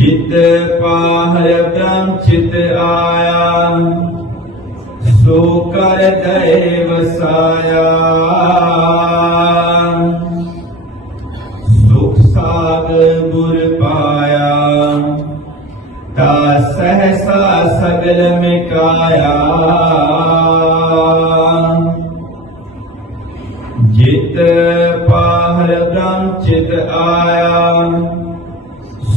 ਜਿਤ ਪਾਹਰ ਬ੍ਰਹਮ ਚਿਤ ਆਇਆ, ਸੋ ਕਰ ਦੇ ਵਸਾਇਆ ਸੁਖ ਸਾਗਰ ਗੁਰ ਪਾਇਆ ਤਾ ਸਹਸਾ ਸਗਲ ਮਿਟਾਇਆ। ਜਿਤ ਪਾਹਰ ਚਿਤ ਆਇਆ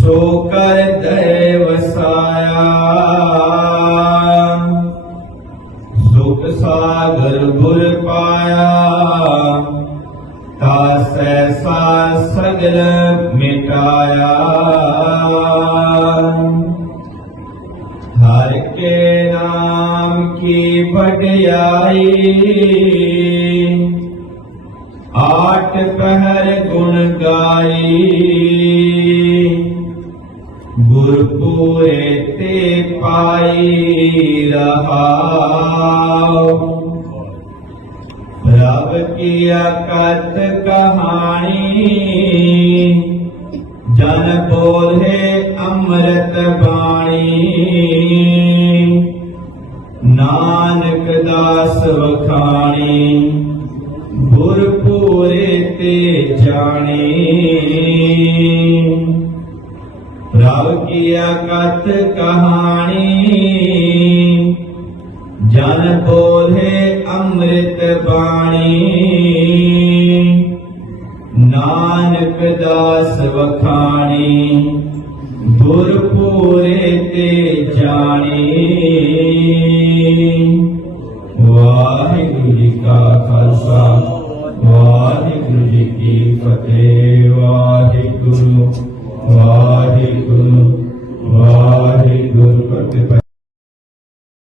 ਸੋ ਕਰ ਦੇ ਵਸਾਇਆ ਸੁਖ ਸਾਗਰ ਗੁਰ ਪਾਇਆ। ਤਾ ਸੈਸਾ ਸਗਲ ਮਿਟਾਇਆ। ਹਰ ਕੇ ਨਾਮ ਕੀ ਵਡਿਆਈ ਆਠ ਪਹਿਰ ਗੁਣ ਗਾਈ ਗੁਰਪੂਰੇ ਤੇ ਪਾਈ ਰਹਾਉ ਰਬ ਕੀ ਅਕਤ ਕਹਾਣੀ? ਜਨ ਬੋਲੇ ਅੰਮ੍ਰਿਤ ਬਾਣੀ। ਨਾਨਕ ਦਾਸ ਵਖਾਣੀ, ਗੁਰਪੂਰੇ ਤੇ ਜਾਣੀ। ਪ੍ਰਭ ਕੀ ਅਕਤ ਕਹਾਣੀ। ਜਨ ਬੋਲੇ ਅੰਮ੍ਰਿਤ ਬਾਣੀ। ਨਾਨਕ ਦਾਸ ਵਖਾਣੀ, ਗੁਰਪੂਰੇ ਤੇ ਜਾਣੀ। ਵਾਹਿਗੁਰੂ ਜੀ ਕਾ ਖਾਲਸਾ, ਵਾਹਿਗੁਰੂ ਜੀ ਕੀ ਫਤਿਹ, ਵਾਹਿਗੁਰੂ ਵਾਹਿਗੁਰੂ।